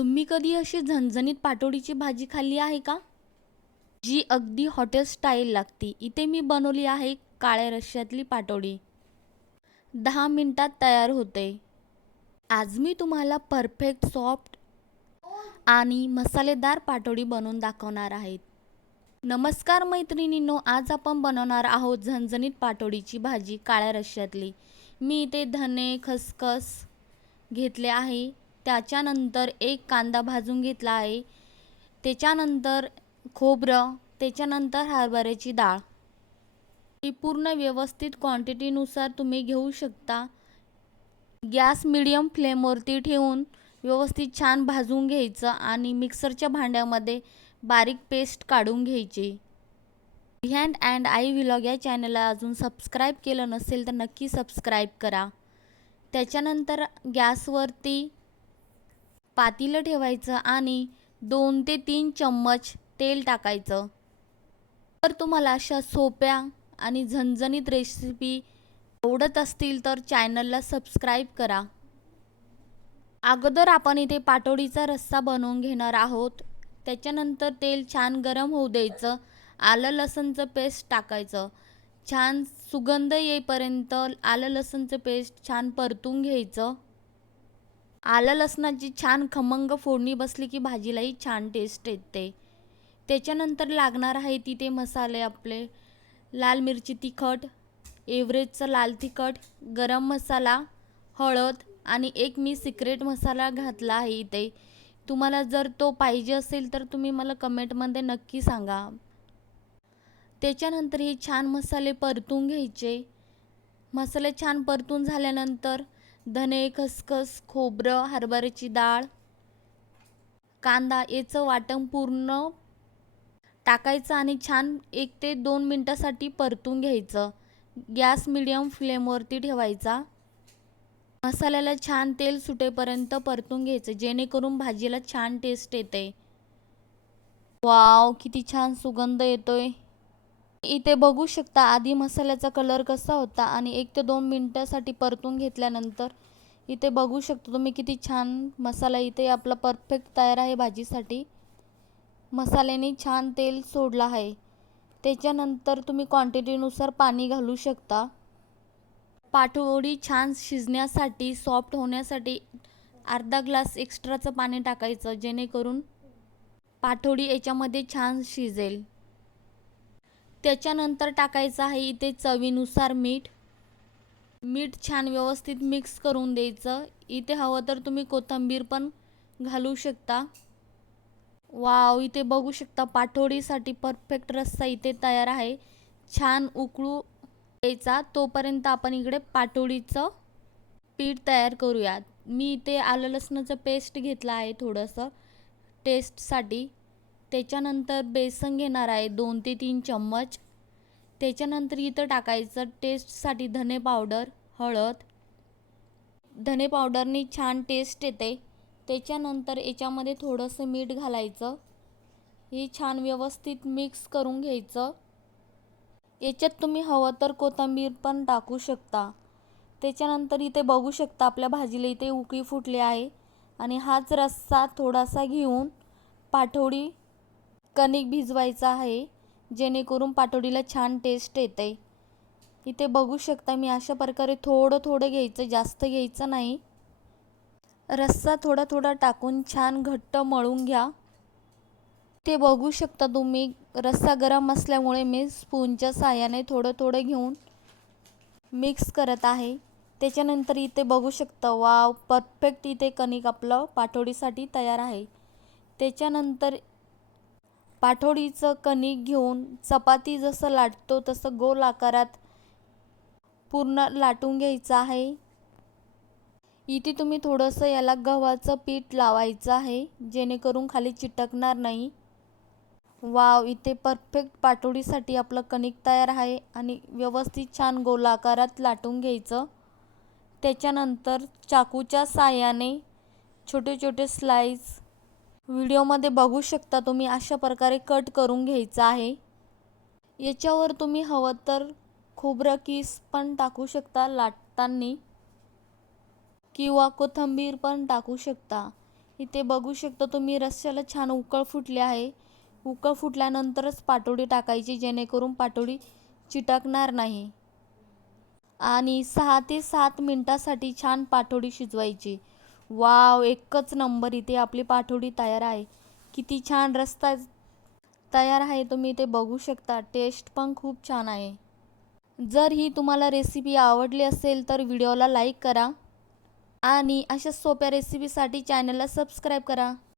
तुम्ही कधी अशी झणझणीत पाटोडीची भाजी खाल्ली आहे का? जी अगदी हॉटेल स्टाईल लागते. इथे मी बनवली आहे काळ्या रश्श्यातली पाटोडी. 10 मिनिटात तयार होते. आज मी तुम्हाला परफेक्ट सॉफ्ट आणि मसालेदार पाटोडी बनवून दाखवणार आहेत. नमस्कार मैत्रिणींनो, आज आपण बनवणार आहोत झणझणीत पाटोडीची भाजी काळ्या रश्श्यातली. मी इथे धने, खसखस घेतले आहे. त्याच्यानंतर एक कांदा भाजून घेतला आहे. त्याच्यानंतर खोबरं, त्याच्यानंतर हरभऱ्याची डाळ. ही पूर्ण व्यवस्थित क्वांटिटीनुसार तुम्ही घेऊ शकता. गॅस मिडियम फ्लेमवरती ठेवून व्यवस्थित छान भाजून घ्यायचं आणि मिक्सरच्या भांड्यामध्ये बारीक पेस्ट काढून घ्यायची. बिहाइंड अँड आई व्लॉग या चॅनलला अजून सबस्क्राईब केलं नसेल तर नक्की सबस्क्राईब करा. त्याच्यानंतर गॅसवरती पातेलं ठेवायचं आणि 2 ते 3 चम्मच तेल टाकायचं. तर तुम्हाला अशा सोप्या आणि झणझणीत रेसिपी आवडत असतील तर चॅनलला सबस्क्राईब करा. अगोदर आपण इथे पाटोडीचा रस्सा बनवून घेणार आहोत. त्याच्यानंतर तेल छान गरम होऊ द्यायचं. आलं लसूणचं पेस्ट टाकायचं. छान सुगंध येईपर्यंत आलं लसूणचं पेस्ट छान परतून घ्यायचं. आलं लसणाची छान खमंग फोडणी बसली की भाजीलाही छान टेस्ट येते. त्याच्यानंतर लागणार आहे तिथे मसाले आपले लाल मिरची तिखट, एव्हरेजचं लाल तिखट, गरम मसाला, हळद आणि एक मी सिक्रेट मसाला घातला आहे इथे. तुम्हाला जर तो पाहिजे असेल तर तुम्ही मला कमेंटमध्ये नक्की सांगा. त्याच्यानंतर हे छान मसाले परतून घ्यायचे. मसाले छान परतून झाल्यानंतर धने, खसखस, खोबरं, हरभऱ्याची डाळ, कांदा याचं वाटण पूर्ण टाकायचं आणि छान 1 ते 2 मिनिटासाठी परतून घ्यायचं. गॅस मिडियम फ्लेमवरती ठेवायचा. मसाल्याला छान तेल सुटेपर्यंत परतून घ्यायचं जेणेकरून भाजीला छान टेस्ट येते. वाव, किती छान सुगंध येतोय. इथे बघू शकता आधी मसाल्याचा कलर कसा होता आणि 1 ते 2 मिनिटासाठी परतून घेतल्यानंतर इथे बघू शकता तुम्ही किती छान मसाला इथे आपला परफेक्ट तयार आहे भाजीसाठी. मसाल्याने छान तेल सोडलं आहे. त्याच्यानंतर तुम्ही क्वांटिटीनुसार पाणी घालू शकता. पाटोडी छान शिजण्यासाठी, सॉफ्ट होण्यासाठी अर्धा ग्लास एक्स्ट्राचं पाणी टाकायचं जेणेकरून पाटोडी याच्यामध्ये छान शिजेल. त्याच्यानंतर टाकायचं आहे इथे चवीनुसार मीठ. मीठ छान व्यवस्थित मिक्स करून द्यायचं. इथे हवं तर तुम्ही कोथिंबीर पण घालू शकता. वाव, इथे बघू शकता पाटोडीसाठी परफेक्ट रस्सा इथे तयार आहे. छान उकळू द्यायचा. तोपर्यंत आपण इकडे पाटोडीचं पीठ तयार करूयात. मी इथे आलं लसणाचं पेस्ट घेतलं आहे थोडंसं टेस्टसाठी. त्याच्यानंतर बेसन घेणार आहे 2 ते 3 चम्मच. त्याच्यानंतर इथं टाकायचं टेस्टसाठी धने पावडर, हळद. धने पावडरनी छान टेस्ट येते. त्याच्यानंतर याच्यामध्ये थोडंसं मीठ घालायचं. हे छान व्यवस्थित मिक्स करून घ्यायचं. याच्यात तुम्ही हवं तर कोथिंबीर पण टाकू शकता. त्याच्यानंतर इथे बघू शकता आपल्या भाजीला इथे उकळी फुटली आहे आणि हाच रस्सा थोडासा घेऊन पाटोडी कणिक भिजवायचा आहे जेणेकरून पाटोडीला छान टेस्ट येते. इथे बघू शकता मी अशा प्रकारे थोडं थोडं घ्यायचं, जास्त घ्यायचं नाही. रस्सा थोडा थोडा टाकून छान घट्ट मळून घ्या. ते बघू शकता तुम्ही रस्सा गरम असल्यामुळे मी स्पूनच्या साहाय्याने थोडं थोडं घेऊन मिक्स करत आहे. त्याच्यानंतर इथे बघू शकता वाव, परफेक्ट इथे कणिक आपलं पाटोडीसाठी तयार आहे. त्याच्यानंतर पाटोडीचं कणिक घेऊन चपाती जसं लाटतो तसं गोल आकारात पूर्ण लाटून घ्यायचं आहे. इथे तुम्ही थोडंसं याला गव्हाचं पीठ लावायचं आहे जेणेकरून खाली चिटकणार नाही. वाव, इथे परफेक्ट पाटोडीसाठी आपलं कणिक तयार आहे आणि व्यवस्थित छान गोल आकारात लाटून घ्यायचं. त्याच्यानंतर चाकूच्या साहाय्याने छोटे छोटे स्लाइस व्हिडिओमध्ये बघू शकता तुम्ही अशा प्रकारे कट करून घ्यायचं आहे. याच्यावर तुम्ही हवं तर खोबरं किस पण टाकू शकता लाटताना किंवा कोथिंबीर पण टाकू शकता. इथे बघू शकता तुम्ही रस्स्याला छान उकळ फुटली आहे. उकळ फुटल्यानंतरच पाटोडी टाकायची, जेणेकरून पाटोडी चिटकणार नाही. आणि 6 ते 7 मिनिटासाठी छान पाटोडी शिजवायची. वाव, एकच नंबर. इथे आपली पाटोडी तयार आहे. किती छान रस्सा तयार आहे, तुम्ही इथे बघू शकता. टेस्ट पण खूप छान आहे. जर ही तुम्हाला रेसिपी आवडली असेल तर व्हिडिओला लाईक करा आणि अशा सोप्या रेसिपीसाठी चॅनलला सबस्क्राईब करा.